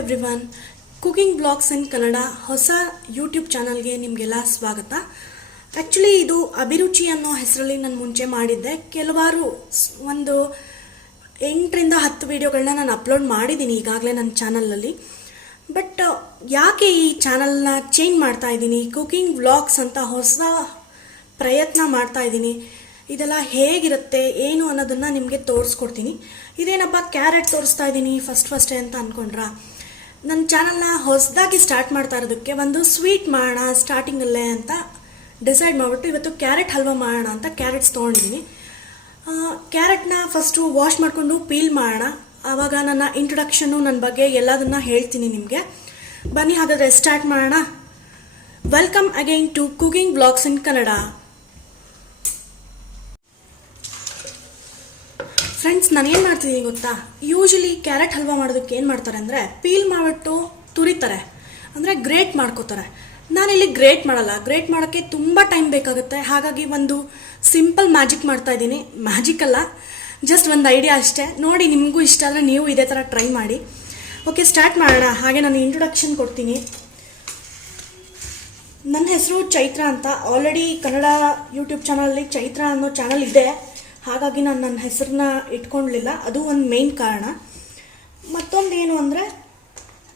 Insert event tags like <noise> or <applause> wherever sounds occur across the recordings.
Everyone cooking blogs in Kannada ಹೊಸ YouTube ಚಾನಲ್ಗೆ ನಿಮಗೆಲ್ಲ ಸ್ವಾಗತ. ಆ್ಯಕ್ಚುಲಿ ಇದು ಅಭಿರುಚಿ ಅನ್ನೋ ಹೆಸರಲ್ಲಿ ನಾನು ಮುಂಚೆ ಮಾಡಿದ್ದೆ. ಕೆಲವಾರು ಒಂದು ಎಂಟರಿಂದ ಹತ್ತು ವೀಡಿಯೋಗಳನ್ನ ನಾನು ಅಪ್ಲೋಡ್ ಮಾಡಿದ್ದೀನಿ ಈಗಾಗಲೇ ನನ್ನ ಚಾನಲಲ್ಲಿ ಬಟ್ ಯಾಕೆ ಈ ಚಾನಲ್ನ ಚೇಂಜ್ ಮಾಡ್ತಾ ಇದ್ದೀನಿ? ಕುಕಿಂಗ್ ವ್ಲಾಗ್ಸ್ ಅಂತ ಹೊಸ ಪ್ರಯತ್ನ ಮಾಡ್ತಾ ಇದ್ದೀನಿ. ಇದೆಲ್ಲ ಹೇಗಿರುತ್ತೆ, ಏನು ಅನ್ನೋದನ್ನು ನಿಮಗೆ ತೋರಿಸ್ಕೊಡ್ತೀನಿ. ಇದೇನಪ್ಪ ಕ್ಯಾರೆಟ್ ತೋರಿಸ್ತಾ ಇದ್ದೀನಿ ಫಸ್ಟ್ ಫಸ್ಟೇ ಅಂತ ಅಂದ್ಕೊಂಡ್ರಾ ನನ್ನ ಚಾನಲ್ನ ಹೊಸದಾಗಿ ಸ್ಟಾರ್ಟ್ ಮಾಡ್ತಾ ಇರೋದಕ್ಕೆ ಒಂದು ಸ್ವೀಟ್ ಮಾಡೋಣ ಸ್ಟಾರ್ಟಿಂಗಲ್ಲೇ ಅಂತ ಡಿಸೈಡ್ ಮಾಡಿಬಿಟ್ಟು ಇವತ್ತು ಕ್ಯಾರೆಟ್ ಹಲ್ವಾ ಮಾಡೋಣ ಅಂತ ಕ್ಯಾರೆಟ್ಸ್ ತೊಗೊಂಡಿದ್ದೀನಿ ಕ್ಯಾರೆಟ್ನ ಫಸ್ಟು ವಾಶ್ ಮಾಡಿಕೊಂಡು ಪೀಲ್ ಮಾಡೋಣ ಆವಾಗ ನನ್ನ ಇಂಟ್ರೊಡಕ್ಷನ್ನು ನನ್ನ ಬಗ್ಗೆ ಎಲ್ಲದನ್ನ ಹೇಳ್ತೀನಿ ನಿಮಗೆ. ಬನ್ನಿ ಹಾಗಾದರೆ ಸ್ಟಾರ್ಟ್ ಮಾಡೋಣ welcome again to cooking blogs in Kannada friends ನಾನು ಏನು ಮಾಡ್ತಿದ್ದೀನಿ ಗೊತ್ತಾ? ಯೂಶಲಿ ಕ್ಯಾರೆಟ್ ಹಲ್ವಾ ಮಾಡೋದಕ್ಕೆ ಏನು ಮಾಡ್ತಾರೆ ಅಂದರೆ ಪೀಲ್ ಮಾಡಿಬಿಟ್ಟು ತುರಿತಾರೆ. ಅಂದರೆ ಗ್ರೇಟ್ ಮಾಡ್ಕೋತಾರೆ. ನಾನಿಲ್ಲಿ ಗ್ರೇಟ್ ಮಾಡಲ್ಲ. ಗ್ರೇಟ್ ಮಾಡೋಕ್ಕೆ ತುಂಬ ಟೈಮ್ ಬೇಕಾಗುತ್ತೆ. ಹಾಗಾಗಿ ಒಂದು ಸಿಂಪಲ್ ಮ್ಯಾಜಿಕ್ ಮಾಡ್ತಾ ಇದ್ದೀನಿ. ಮ್ಯಾಜಿಕ್ ಅಲ್ಲ ಜಸ್ಟ್ ಒಂದು ಐಡಿಯಾ ಅಷ್ಟೇ. ನೋಡಿ, ನಿಮಗೂ ಇಷ್ಟ ಆದರೆ ನೀವು ಇದೇ ಥರ ಟ್ರೈ ಮಾಡಿ. ಓಕೆ ಸ್ಟಾರ್ಟ್ ಮಾಡೋಣ. ಹಾಗೆ ನಾನು ಇಂಟ್ರೊಡಕ್ಷನ್ ಕೊಡ್ತೀನಿ. ನನ್ನ ಹೆಸರು ಚೈತ್ರ ಅಂತ. ಆಲ್ರೆಡಿ ಕನ್ನಡ ಯೂಟ್ಯೂಬ್ ಚಾನಲಲ್ಲಿ ಚೈತ್ರ ಅನ್ನೋ ಚಾನಲ್ ಇದೆ. ಹಾಗಾಗಿ ನಾನು ನನ್ನ ಹೆಸರನ್ನ ಇಟ್ಕೊಳ್ಳಲಿಲ್ಲ ಅದು ಒಂದು ಮೇನ್ ಕಾರಣ. ಮತ್ತೊಂದು ಏನು ಅಂದರೆ,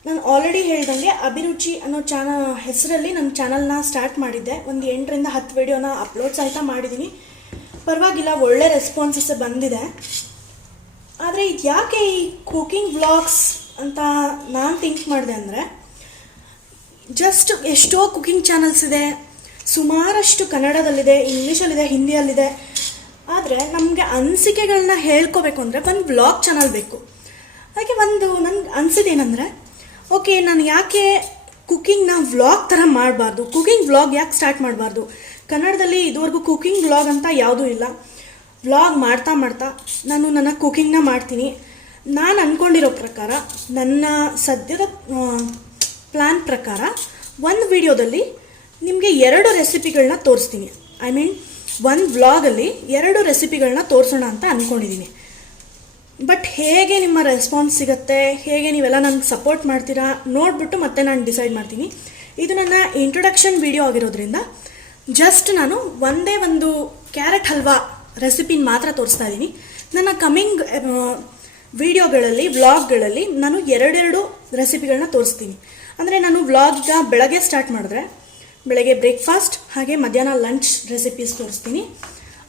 ನಾನು ಆಲ್ರೆಡಿ ಹೇಳ್ದಂಗೆ ಅಭಿರುಚಿ ಅನ್ನೋ ಚಾನ ಹೆಸರಲ್ಲಿ ನನ್ನ ಚಾನಲ್ನ ಸ್ಟಾರ್ಟ್ ಮಾಡಿದ್ದೆ. ಒಂದು ಎಂಟರಿಂದ ಹತ್ತು ವಿಡಿಯೋನ ಅಪ್ಲೋಡ್ ಸಹಿತ ಮಾಡಿದ್ದೀನಿ ಪರವಾಗಿಲ್ಲ, ಒಳ್ಳೆ ರೆಸ್ಪಾನ್ಸಸ್ ಬಂದಿದೆ. ಆದರೆ ಇದು ಯಾಕೆ ಈ ಕುಕಿಂಗ್ ವ್ಲಾಗ್ಸ್ ಅಂತ ನಾನು ಥಿಂಕ್ ಮಾಡಿದೆ ಅಂದರೆ ಜಸ್ಟ್ ಎಷ್ಟೋ ಕುಕಿಂಗ್ ಚಾನಲ್ಸ್ ಇದೆ. ಸುಮಾರಷ್ಟು ಕನ್ನಡದಲ್ಲಿದೆ ಇಂಗ್ಲೀಷಲ್ಲಿದೆ ಹಿಂದಿಯಲ್ಲಿದೆ ಆದರೆ ನಮಗೆ ಅನಿಸಿಕೆಗಳನ್ನ ಹೇಳ್ಕೋಬೇಕು ಅಂದರೆ ಒಂದು ವ್ಲಾಗ್ ಚಾನಲ್ ಬೇಕು. ಹಾಗೆ ಒಂದು ನನಗೆ ಅನಿಸಿದೇನೆಂದರೆ ಓಕೆ ನಾನು ಯಾಕೆ ಕುಕ್ಕಿಂಗ್ನ ವ್ಲಾಗ್ ಥರ ಮಾಡಬಾರ್ದು? ಕುಕ್ಕಿಂಗ್ ವ್ಲಾಗ್ ಯಾಕೆ ಸ್ಟಾರ್ಟ್ ಮಾಡಬಾರ್ದು? ಕನ್ನಡದಲ್ಲಿ ಇದುವರೆಗೂ ಕುಕ್ಕಿಂಗ್ ವ್ಲಾಗ್ ಅಂತ ಯಾವುದೂ ಇಲ್ಲ. ವ್ಲಾಗ್ ಮಾಡ್ತಾ ಮಾಡ್ತಾ ನಾನು ನನ್ನ ಕುಕ್ಕಿಂಗ್ನ ಮಾಡ್ತೀನಿ. ನಾನು ಅಂದ್ಕೊಂಡಿರೋ ಪ್ರಕಾರ, ನನ್ನ ಸದ್ಯದ ಪ್ಲ್ಯಾನ್ ಪ್ರಕಾರ, ಒಂದು ವಿಡಿಯೋದಲ್ಲಿ ನಿಮಗೆ ಎರಡು ರೆಸಿಪಿಗಳನ್ನ ತೋರಿಸ್ತೀನಿ. ಐ ಮೀನ್ ಒಂದು ವ್ಲಾಗಲ್ಲಿ ಎರಡು ರೆಸಿಪಿಗಳನ್ನ ತೋರಿಸೋಣ ಅಂತ ಅಂದ್ಕೊಂಡಿದ್ದೀನಿ ಬಟ್ ಹೇಗೆ ನಿಮ್ಮ ರೆಸ್ಪಾನ್ಸ್ ಸಿಗುತ್ತೆ, ಹೇಗೆ ನೀವೆಲ್ಲ ನನಗೆ ಸಪೋರ್ಟ್ ಮಾಡ್ತೀರಾ ನೋಡಿಬಿಟ್ಟು ಮತ್ತೆ ನಾನು ಡಿಸೈಡ್ ಮಾಡ್ತೀನಿ. ಇದು ನನ್ನ ಇಂಟ್ರೊಡಕ್ಷನ್ ವಿಡಿಯೋ ಆಗಿರೋದ್ರಿಂದ ಜಸ್ಟ್ ನಾನು ಒಂದೇ ಒಂದು ಕ್ಯಾರೆಟ್ ಹಲ್ವಾ ರೆಸಿಪಿನ ಮಾತ್ರ ತೋರಿಸ್ತಾ ಇದ್ದೀನಿ ನನ್ನ ಕಮಿಂಗ್ ವಿಡಿಯೋಗಳಲ್ಲಿ, ವ್ಲಾಗ್ಗಳಲ್ಲಿ ನಾನು ಎರಡೆರಡು ರೆಸಿಪಿಗಳನ್ನ ತೋರಿಸ್ತೀನಿ. ಅಂದರೆ ನಾನು ವ್ಲಾಗ್ ಈಗ ಬೆಳಗ್ಗೆ ಸ್ಟಾರ್ಟ್ ಮಾಡಿದ್ರೆ ಬೆಳಗ್ಗೆ ಬ್ರೇಕ್ಫಾಸ್ಟ್ ಹಾಗೆ ಮಧ್ಯಾಹ್ನ ಲಂಚ್ ರೆಸಿಪೀಸ್ ತೋರಿಸ್ತೀನಿ.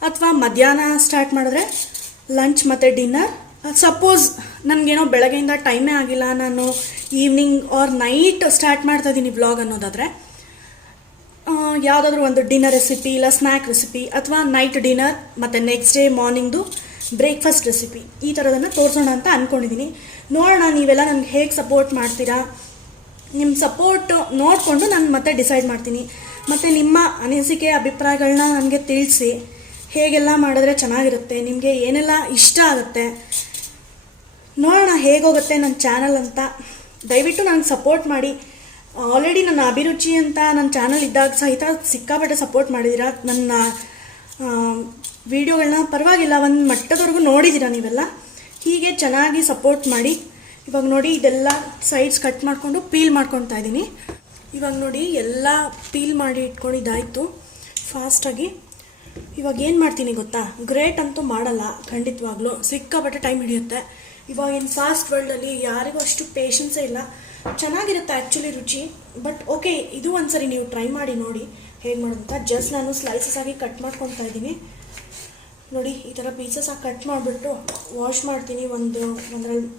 ಅಥವಾ ಮಧ್ಯಾಹ್ನ ಸ್ಟಾರ್ಟ್ ಮಾಡಿದ್ರೆ ಲಂಚ್ ಮತ್ತು ಡಿನ್ನರ್ ಸಪೋಸ್ ನನಗೇನೋ ಬೆಳಗ್ಗೆಯಿಂದ ಟೈಮೇ ಆಗಿಲ್ಲ, ನಾನು ಈವ್ನಿಂಗ್ ಆರ್ ನೈಟ್ ಸ್ಟಾರ್ಟ್ ಮಾಡ್ತಾ ಇದ್ದೀನಿ ವ್ಲಾಗ್ ಅನ್ನೋದಾದರೆ ಯಾವುದಾದ್ರೂ ಒಂದು ಡಿನ್ನರ್ ರೆಸಿಪಿ ಇಲ್ಲ ಸ್ನ್ಯಾಕ್ ರೆಸಿಪಿ ಅಥವಾ ನೈಟ್ ಡಿನ್ನರ್ ಮತ್ತು ನೆಕ್ಸ್ಟ್ ಡೇ ಮಾರ್ನಿಂಗ್ದು ಬ್ರೇಕ್ಫಾಸ್ಟ್ ರೆಸಿಪಿ ಈ ಥರದನ್ನು ತೋರಿಸೋಣ ಅಂತ ಅಂದ್ಕೊಂಡಿದ್ದೀನಿ ನೋಡೋಣ ನೀವೆಲ್ಲ ನನಗೆ ಹೇಗೆ ಸಪೋರ್ಟ್ ಮಾಡ್ತೀರಾ? ನಿಮ್ಮ ಸಪೋರ್ಟ್ ನೋಡಿಕೊಂಡು ನಾನು ಮತ್ತೆ ಡಿಸೈಡ್ ಮಾಡ್ತೀನಿ. ಮತ್ತು ನಿಮ್ಮ ಅನಿಸಿಕೆ ಅಭಿಪ್ರಾಯಗಳನ್ನ ನನಗೆ ತಿಳಿಸಿ. ಹೇಗೆಲ್ಲ ಮಾಡಿದ್ರೆ ಚೆನ್ನಾಗಿರುತ್ತೆ, ನಿಮಗೆ ಏನೆಲ್ಲ ಇಷ್ಟ ಆಗುತ್ತೆ. ನೋಡೋಣ ಹೇಗೋಗುತ್ತೆ ನನ್ನ ಚಾನಲ್ ಅಂತ. ದಯವಿಟ್ಟು ನನಗೆ ಸಪೋರ್ಟ್ ಮಾಡಿ. ಆಲ್ರೆಡಿ ನನ್ನ ಅಭಿರುಚಿ ಅಂತ ನನ್ನ ಚಾನಲ್ ಇದ್ದಾಗ ಸಹಿತ ಸಿಕ್ಕಾಪಟ್ಟೆ ಸಪೋರ್ಟ್ ಮಾಡಿದ್ದೀರಾ ನನ್ನ ವಿಡಿಯೋಗಳನ್ನ ಪರವಾಗಿಲ್ಲ, ಒಂದು ಮಟ್ಟದವರೆಗೂ ನೋಡಿದ್ದೀರಾ ನೀವೆಲ್ಲ. ಹೀಗೆ ಚೆನ್ನಾಗಿ ಸಪೋರ್ಟ್ ಮಾಡಿ. ಇವಾಗ ನೋಡಿ ಇದೆಲ್ಲ ಸೈಡ್ಸ್ ಕಟ್ ಮಾಡಿಕೊಂಡು ಪೀಲ್ ಮಾಡ್ಕೊತಾ ಇದ್ದೀನಿ. ಇವಾಗ ನೋಡಿ ಎಲ್ಲ ಪೀಲ್ ಮಾಡಿ ಇಟ್ಕೊಂಡಿದ್ದಾಯಿತು. ಫಾಸ್ಟಾಗಿ ಇವಾಗ ಏನು ಮಾಡ್ತೀನಿ ಗೊತ್ತಾ? ಗ್ರೇಟ್ ಅಂತೂ ಮಾಡಲ್ಲ, ಖಂಡಿತವಾಗ್ಲೂ. ಸಿಕ್ಕಾಪಟ್ಟೆ ಟೈಮ್ ಹಿಡಿಯುತ್ತೆ. ಇವಾಗಿನ ಫಾಸ್ಟ್ ವರ್ಲ್ಡಲ್ಲಿ ಯಾರಿಗೂ ಅಷ್ಟು ಪೇಷನ್ಸೇ ಇಲ್ಲ. ಚೆನ್ನಾಗಿರುತ್ತೆ ಆ್ಯಕ್ಚುಲಿ ರುಚಿ. ಬಟ್ ಓಕೆ ಇದು ಒಂದ್ಸರಿ ನೀವು ಟ್ರೈ ಮಾಡಿ ನೋಡಿ ಹೇಗೆ ಅಂತ ಜಸ್ಟ್ ನಾನು ಸ್ಲೈಸಸ್ ಆಗಿ ಕಟ್ ಮಾಡ್ಕೊತಾ ಇದ್ದೀನಿ. ನೋಡಿ, ಈ ಥರ ಪೀಸಸ್ ಆಗಿ ಕಟ್ ಮಾಡಿಬಿಟ್ಟು ವಾಶ್ ಮಾಡ್ತೀನಿ. ಒಂದು ಒಂದರಲ್ಲಿ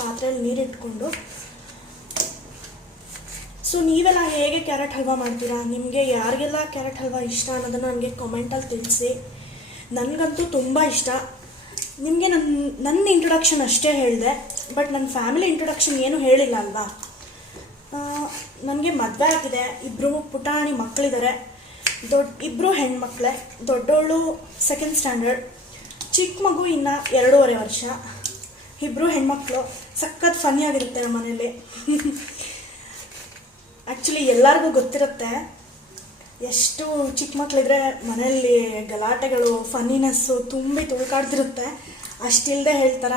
ಪಾತ್ರೆಯಲ್ಲಿ ನೀರಿಟ್ಕೊಂಡು. ಸೊ ನೀವೆಲ್ಲ ಹೇಗೆ ಕ್ಯಾರೆಟ್ ಹಲ್ವಾ ಮಾಡ್ತೀರಾ? ನಿಮಗೆ ಯಾರಿಗೆಲ್ಲ ಕ್ಯಾರೆಟ್ ಹಲ್ವಾ ಇಷ್ಟ ಅನ್ನೋದನ್ನು ನನಗೆ ಕಮೆಂಟಲ್ಲಿ ತಿಳಿಸಿ. ನನಗಂತೂ ತುಂಬ ಇಷ್ಟ. ನಿಮಗೆ ನನ್ನ ನನ್ನ ಇಂಟ್ರೊಡಕ್ಷನ್ ಅಷ್ಟೇ ಹೇಳಿದೆ ಬಟ್ ನನ್ನ ಫ್ಯಾಮಿಲಿ ಇಂಟ್ರೊಡಕ್ಷನ್ ಏನೂ ಹೇಳಿಲ್ಲ ಅಲ್ವಾ? ನನಗೆ ಮದುವೆ ಆಗಿದೆ ಇಬ್ಬರು ಪುಟಾಣಿ ಮಕ್ಕಳಿದ್ದಾರೆ ದೊಡ್ಡ ಇಬ್ಬರು ಹೆಣ್ಮಕ್ಳೆ ದೊಡ್ಡವಳು ಸೆಕೆಂಡ್ ಸ್ಟ್ಯಾಂಡರ್ಡ್ ಚಿಕ್ಕ ಮಗು ಇನ್ನು ಎರಡೂವರೆ ವರ್ಷ. ಇಬ್ಬರು ಹೆಣ್ಮಕ್ಳು. ಸಖತ್ ಫನಿಯಾಗಿರುತ್ತೆ ನಮ್ಮ ಮನೇಲಿ ಆ್ಯಕ್ಚುಲಿ ಎಲ್ಲರಿಗೂ ಗೊತ್ತಿರುತ್ತೆ, ಎಷ್ಟು ಚಿಕ್ಕ ಮಕ್ಕಳಿದ್ರೆ ಮನೆಯಲ್ಲಿ ಗಲಾಟೆಗಳು ಫನ್ನಿನೆಸ್ಸು ತುಂಬಿ ತುಳ್ಕಾಡ್ತಿರುತ್ತೆ. ಅಷ್ಟಿಲ್ಲದೆ ಹೇಳ್ತಾರ?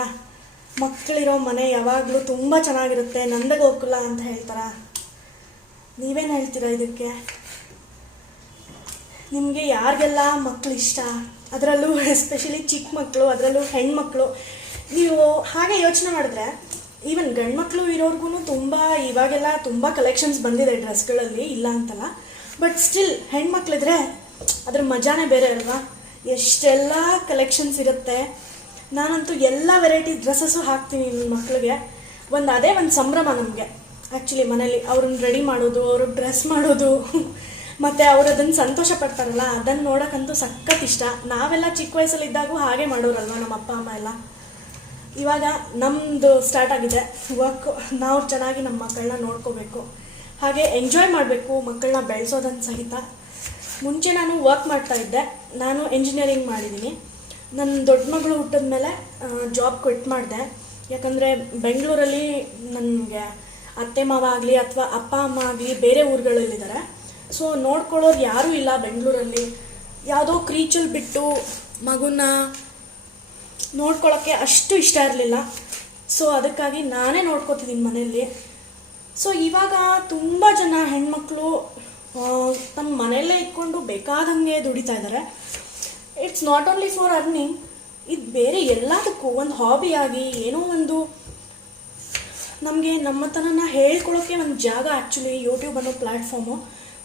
ಮಕ್ಕಳಿರೋ ಮನೆ ಯಾವಾಗಲೂ ತುಂಬ ಚೆನ್ನಾಗಿರುತ್ತೆ ನಂದ ಅಂತ ಹೇಳ್ತಾರ? ನೀವೇನು ಹೇಳ್ತೀರಾ ಇದಕ್ಕೆ? ನಿಮಗೆ ಯಾರಿಗೆಲ್ಲ ಮಕ್ಕಳು ಇಷ್ಟ? ಅದರಲ್ಲೂ ಎಸ್ಪೆಷಲಿ ಚಿಕ್ಕ ಮಕ್ಕಳು ಅದರಲ್ಲೂ ಹೆಣ್ಮಕ್ಳು ನೀವು ಹಾಗೆ ಯೋಚನೆ ಮಾಡಿದ್ರೆ ಈವನ್ ಗಂಡ್ಮಕ್ಳು ಇರೋರ್ಗು ತುಂಬ ಇವಾಗೆಲ್ಲ ತುಂಬ ಕಲೆಕ್ಷನ್ಸ್ ಬಂದಿದೆ ಡ್ರೆಸ್ಗಳಲ್ಲಿ ಇಲ್ಲ ಅಂತಲ್ಲ. ಬಟ್ ಸ್ಟಿಲ್ ಹೆಣ್ಮಕ್ಳಿದ್ರೆ ಅದ್ರ ಮಜಾನೇ ಬೇರೆ ಅಲ್ವಾ? ಎಷ್ಟೆಲ್ಲ ಕಲೆಕ್ಷನ್ಸ್ ಇರುತ್ತೆ. ನಾನಂತೂ ಎಲ್ಲ ವೆರೈಟಿ ಡ್ರೆಸ್ಸಸ್ಸು ಹಾಕ್ತೀನಿ ನನ್ನ ಮಕ್ಕಳಿಗೆ ಒಂದು ಅದೇ ಒಂದು ಸಂಭ್ರಮ ನಮಗೆ. ಆ್ಯಕ್ಚುಲಿ ಮನೇಲಿ ಅವ್ರನ್ನ ರೆಡಿ ಮಾಡೋದು, ಅವರು ಡ್ರೆಸ್ ಮಾಡೋದು, <laughs> ಮತ್ತು ಅವ್ರು ಅದನ್ನು ಸಂತೋಷ ಪಡ್ತಾರಲ್ಲ, ಅದನ್ನು ನೋಡೋಕ್ಕಂತೂ ಸಖತ್ ಇಷ್ಟ. ನಾವೆಲ್ಲ ಚಿಕ್ಕ ವಯಸ್ಸಲ್ಲಿದ್ದಾಗೂ ಹಾಗೆ ಮಾಡೋರಲ್ವ ನಮ್ಮ ಅಪ್ಪ ಅಮ್ಮ ಎಲ್ಲ? ಇವಾಗ ನಮ್ಮದು ಸ್ಟಾರ್ಟ್ ಆಗಿದೆ. ವರ್ಕ್ ನಾವು ಚೆನ್ನಾಗಿ ನಮ್ಮ ಮಕ್ಕಳನ್ನ ನೋಡ್ಕೋಬೇಕು. ಹಾಗೆ ಎಂಜಾಯ್ ಮಾಡಬೇಕು ಮಕ್ಕಳನ್ನ ಬೆಳೆಸೋದನ್ನು ಸಹಿತ. ಮುಂಚೆ ನಾನು ವರ್ಕ್ ಮಾಡ್ತಾ ಇದ್ದೆ. ನಾನು ಇಂಜಿನಿಯರಿಂಗ್ ಮಾಡಿದ್ದೀನಿ ನನ್ನ ದೊಡ್ಡ ಮಗಳು ಹುಟ್ಟಿದ ಮೇಲೆ ಜಾಬ್ ಕ್ವಿಟ್ ಮಾಡಿದೆ. ಯಾಕಂದರೆ ಬೆಂಗಳೂರಲ್ಲಿ ನನಗೆ ಅತ್ತೆ ಮಾವ ಆಗಲಿ ಅಥವಾ ಅಪ್ಪ, ಅಮ್ಮ ಆಗಲಿ ಬೇರೆ ಊರುಗಳಲ್ಲಿದ್ದಾರೆ. ಸೊ ನೋಡ್ಕೊಳ್ಳೋರು ಯಾರೂ ಇಲ್ಲ ಬೆಂಗಳೂರಲ್ಲಿ. ಯಾವುದೋ ಕ್ರೀಚಲ್ಲಿ ಬಿಟ್ಟು ಮಗುನ ನೋಡ್ಕೊಳ್ಳೋಕ್ಕೆ ಅಷ್ಟು ಇಷ್ಟ ಇರಲಿಲ್ಲ. ಸೊ ಅದಕ್ಕಾಗಿ ನಾನೇ ನೋಡ್ಕೋತಿದ್ದೀನಿ ಮನೆಯಲ್ಲಿ. ಸೊ ಇವಾಗ ತುಂಬ ಜನ ಹೆಣ್ಮಕ್ಳು ತಮ್ಮ ಮನೆಯಲ್ಲೇ ಇಟ್ಕೊಂಡು ಬೇಕಾದಂಗೆ ದುಡಿತಾ ಇದ್ದಾರೆ. It's not only for earning ಇದು ಬೇರೆ ಎಲ್ಲದಕ್ಕೂ ಒಂದು ಹಾಬಿಯಾಗಿ ಏನೋ ಒಂದು ನಮಗೆ ನಮ್ಮತನನ ಹೇಳ್ಕೊಳ್ಳೋಕ್ಕೆ ಒಂದು ಜಾಗ ಆ್ಯಕ್ಚುಲಿ ಯೂಟ್ಯೂಬ್ ಅನ್ನೋ ಪ್ಲ್ಯಾಟ್ಫಾರ್ಮು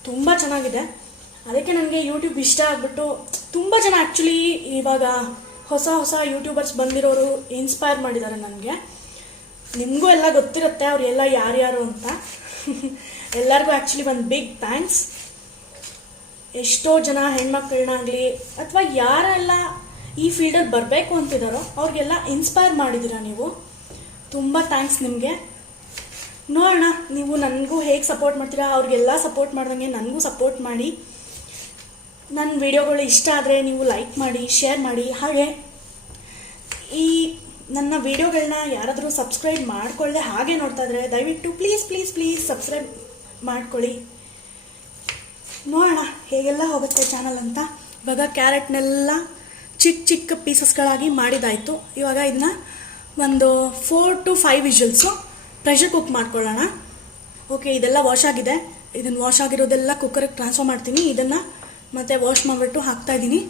ತುಂಬ ಚೆನ್ನಾಗಿದೆ. ಅದಕ್ಕೆ ನನಗೆ ಯೂಟ್ಯೂಬ್ ಇಷ್ಟ ಆಗಿಬಿಟ್ಟು ತುಂಬ ಜನ ಆ್ಯಕ್ಚುಲಿ ಇವಾಗ ಹೊಸ ಹೊಸ ಯೂಟ್ಯೂಬರ್ಸ್ ಬಂದಿರೋರು ಇನ್ಸ್ಪೈರ್ ಮಾಡಿದ್ದಾರೆ ನನಗೆ. ನಿಮಗೂ ಎಲ್ಲ ಗೊತ್ತಿರುತ್ತೆ ಅವ್ರು ಎಲ್ಲ ಯಾರ್ಯಾರು ಅಂತ. <laughs> ಎಲ್ಲರಿಗೂ ಆ್ಯಕ್ಚುಲಿ ಒಂದು ಬಿಗ್ ಥ್ಯಾಂಕ್ಸ್ ಎಷ್ಟೋ ಜನ ಹೆಣ್ಮಕ್ಳನ್ನಾಗಲಿ ಅಥವಾ ಯಾರೆಲ್ಲ ಈ ಫೀಲ್ಡಲ್ಲಿ ಬರಬೇಕು ಅಂತಿದ್ದಾರೋ ಅವ್ರಿಗೆಲ್ಲ ಇನ್ಸ್ಪೈರ್ ಮಾಡಿದ್ದೀರಾ ನೀವು. ತುಂಬ ಥ್ಯಾಂಕ್ಸ್ ನಿಮಗೆ. ನೋಡೋಣ, ನೀವು ನನಗೂ ಹೇಗೆ ಸಪೋರ್ಟ್ ಮಾಡ್ತೀರಾ, ಅವ್ರಿಗೆಲ್ಲ ಸಪೋರ್ಟ್ ಮಾಡ್ದಂಗೆ ನನಗೂ ಸಪೋರ್ಟ್ ಮಾಡಿ. ನನ್ನ ವಿಡಿಯೋಗಳು ಇಷ್ಟ ಆದರೆ ನೀವು ಲೈಕ್ ಮಾಡಿ, ಶೇರ್ ಮಾಡಿ, ಹಾಗೆ ಈ ನನ್ನ ವಿಡಿಯೋಗಳನ್ನ ಯಾರಾದರೂ ಸಬ್ಸ್ಕ್ರೈಬ್ ಮಾಡ್ಕೊಳ್ಳದೆ ಹಾಗೆ ನೋಡ್ತಾ ಇದ್ರೆ ದಯವಿಟ್ಟು ಪ್ಲೀಸ್ ಪ್ಲೀಸ್ ಪ್ಲೀಸ್ ಸಬ್ಸ್ಕ್ರೈಬ್ ಮಾಡ್ಕೊಳ್ಳಿ. ನೋಡೋಣ ಹೇಗೆಲ್ಲ ಹೋಗುತ್ತೆ ಚಾನಲ್ ಅಂತ. ಇವಾಗ ಕ್ಯಾರೆಟ್ನೆಲ್ಲ ಚಿಕ್ಕ ಚಿಕ್ಕ ಪೀಸಸ್ಗಳಾಗಿ ಮಾಡಿದಾಯಿತು. ಇವಾಗ ಇದನ್ನ ಒಂದು four to five whistles pressure cook ಮಾಡ್ಕೊಳ್ಳೋಣ. ಓಕೆ ಇದೆಲ್ಲ ವಾಶ್ ಆಗಿದೆ. ಇದನ್ನು ವಾಶ್ ಆಗಿರೋದೆಲ್ಲ ಕುಕ್ಕರಿಗೆ ಟ್ರಾನ್ಸ್ಫರ್ ಮಾಡ್ತೀನಿ. ಇದನ್ನು ಮತ್ತೆ ವಾಶ್ ಮಾಡಿಬಿಟ್ಟು ಹಾಕ್ತಾ ಇದ್ದೀನಿ.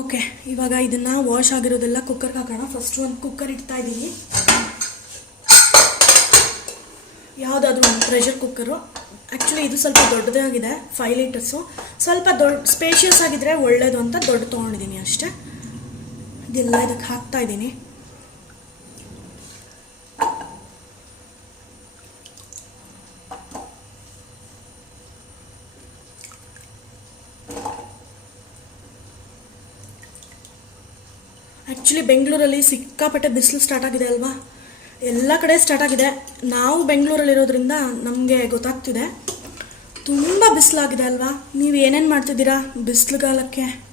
ಓಕೆ ಇವಾಗ ಇದನ್ನು ವಾಶ್ ಆಗಿರೋದೆಲ್ಲ ಕುಕ್ಕರ್ಗೆ ಹಾಕೋಣ. ಫಸ್ಟ್ ಒಂದು ಕುಕ್ಕರ್ ಇಡ್ತಾ ಇದ್ದೀನಿ. ಯಾವುದಾದ್ರೂ ಒಂದು ಪ್ರೆಷರ್ ಕುಕ್ಕರು ಆ್ಯಕ್ಚುಲಿ ಇದು ಸ್ವಲ್ಪ ದೊಡ್ಡದೇ ಆಗಿದೆ ಫೈವ್ ಲೀಟರ್ಸು ಸ್ವಲ್ಪ ದೊಡ್ಡ ಸ್ಪೇಷಿಯಸ್ ಆಗಿದ್ರೆ ಒಳ್ಳೇದು ಅಂತ ದೊಡ್ಡ ತೊಗೊಂಡಿದ್ದೀನಿ ಅಷ್ಟೇ. ಇದೆಲ್ಲ ಇದಕ್ಕೆ ಹಾಕ್ತಾ ಇದ್ದೀನಿ. ಆ್ಯಕ್ಚುಲಿ ಬೆಂಗಳೂರಲ್ಲಿ ಸಿಕ್ಕಾಪಟ್ಟೆ ಬಿಸಿಲು ಸ್ಟಾರ್ಟ್ ಆಗಿದೆ ಅಲ್ವಾ? ಎಲ್ಲ ಕಡೆ ಸ್ಟಾರ್ಟ್ ಆಗಿದೆ. ನಾವು ಬೆಂಗಳೂರಲ್ಲಿರೋದ್ರಿಂದ ನಮಗೆ ಗೊತ್ತಾಗ್ತಿದೆ. ತುಂಬ ಬಿಸಿಲಾಗಿದೆ ಅಲ್ವಾ? ನೀವು ಏನೇನು ಮಾಡ್ತಿದ್ದೀರಾ ಬಿಸಿಲುಗಾಲಕ್ಕೆ?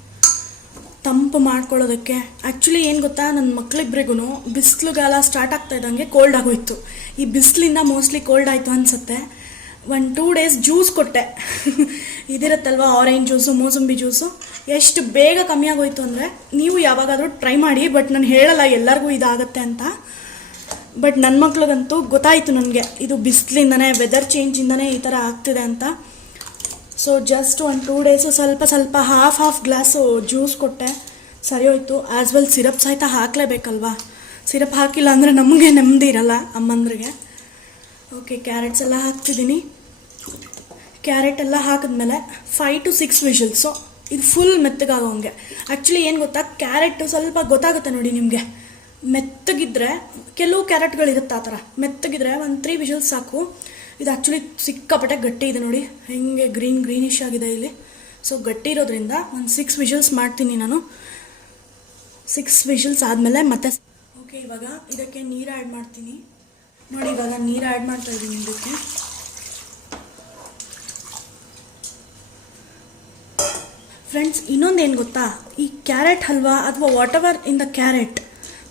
ತಂಪು ಮಾಡ್ಕೊಳ್ಳೋದಕ್ಕೆ? ಆ್ಯಕ್ಚುಲಿ ಏನು ಗೊತ್ತಾ? ನನ್ನ ಮಕ್ಳಿಬ್ರಿಗೂ ಬಿಸಿಲುಗಾಲ ಸ್ಟಾರ್ಟ್ ಆಗ್ತಾ ಇದ್ದಂಗೆ ಕೋಲ್ಡ್ ಆಗೋಯ್ತು. ಈ ಬಿಸಿಲಿಂದ ಮೋಸ್ಟ್ಲಿ ಕೋಲ್ಡ್ ಆಯಿತು ಅನಿಸುತ್ತೆ. ಒಂದು ಟೂ ಡೇಸ್ ಜ್ಯೂಸ್ ಕೊಟ್ಟೆ. <laughs> ಇದಿರುತ್ತಲ್ವ ಆರೆಂಜ್ ಜ್ಯೂಸು ಮೋಸಂಬಿ ಜ್ಯೂಸು ಎಷ್ಟು ಬೇಗ ಕಮ್ಮಿ ಆಗೋಯ್ತು ಅಂದರೆ ನೀವು ಯಾವಾಗಾದರೂ ಟ್ರೈ ಮಾಡಿ ಬಟ್ ನಾನು ಹೇಳಲ್ಲ ಎಲ್ಲರಿಗೂ ಇದಾಗತ್ತೆ ಅಂತ. ಬಟ್ ನನ್ನ ಮಕ್ಳಿಗಂತೂ ಗೊತ್ತಾಯಿತು ನನಗೆ, ಇದು ಬಿಸಿಲಿಂದನೇ ವೆದರ್ ಚೇಂಜಿಂದನೇ ಈ ಥರ ಆಗ್ತಿದೆ ಅಂತ. ಸೊ ಜಸ್ಟ್ ಒಂದು ಟೂ ಡೇಸು ಸ್ವಲ್ಪ ಸ್ವಲ್ಪ ಹಾಫ್ ಹಾಫ್ ಗ್ಲಾಸು ಜ್ಯೂಸ್ ಕೊಟ್ಟೆ. ಸರಿ ಹೋಯ್ತು. ಆ್ಯಸ್ ವೆಲ್ ಸಿರಪ್ ಸಹಿತ ಹಾಕಲೇಬೇಕಲ್ವಾ? ಸಿರಪ್ ಹಾಕಿಲ್ಲ ಅಂದರೆ ನಮಗೆ ನೆಮ್ಮದಿ ಇರಲ್ಲ ಅಮ್ಮಂದ್ರಿಗೆ. ಓಕೆ ಕ್ಯಾರೆಟ್ಸ್ ಎಲ್ಲ ಹಾಕ್ತಿದ್ದೀನಿ. ಕ್ಯಾರೆಟ್ ಎಲ್ಲ ಹಾಕಿದ್ಮೇಲೆ ಫೈವ್ ಟು ಸಿಕ್ಸ್ ವಿಷಲ್ಸು ಇದು ಫುಲ್ ಮೆತ್ತಗಾಗೋಂಗೆ. ಆ್ಯಕ್ಚುಲಿ ಏನು ಗೊತ್ತಾ? ಕ್ಯಾರೆಟ್ ಸ್ವಲ್ಪ ಗೊತ್ತಾಗುತ್ತೆ ನೋಡಿ ನಿಮಗೆ. ಮೆತ್ತಗಿದ್ರೆ, ಕೆಲವು ಕ್ಯಾರೆಟ್ಗಳಿರುತ್ತೆ ಆ ಥರ. ಮೆತ್ತಗಿದ್ರೆ ಒಂದು ತ್ರೀ ವಿಷಲ್ಸ್ ಸಾಕು. ಇದು ಆ್ಯಕ್ಚುಲಿ ಸಿಕ್ಕಾಪಟ್ಟೆ ಗಟ್ಟಿ ಇದೆ ನೋಡಿ. ಹೆಂಗೆ ಗ್ರೀನ್ ಗ್ರೀನಿಶ್ ಆಗಿದೆ ಇಲ್ಲಿ. ಸೊ ಗಟ್ಟಿ ಇರೋದ್ರಿಂದ ಒಂದು ಸಿಕ್ಸ್ ವಿಷಲ್ಸ್ ಮಾಡ್ತೀನಿ ನಾನು. ಸಿಕ್ಸ್ ವಿಷಲ್ಸ್ ಆದಮೇಲೆ ಮತ್ತೆ ಓಕೆ ಇವಾಗ ಇದಕ್ಕೆ ನೀರು ಆ್ಯಡ್ ಮಾಡ್ತೀನಿ. ನೋಡಿ, ಇವಾಗ ನೀರು ಆ್ಯಡ್ ಮಾಡ್ತಾ ಇದ್ದೀನಿ ಇದಕ್ಕೆ. ಫ್ರೆಂಡ್ಸ್, ಇನ್ನೊಂದು ಏನು ಗೊತ್ತಾ? ಈ ಕ್ಯಾರೆಟ್ ಹಲ್ವಾ ಅಥವಾ whatever in the carrot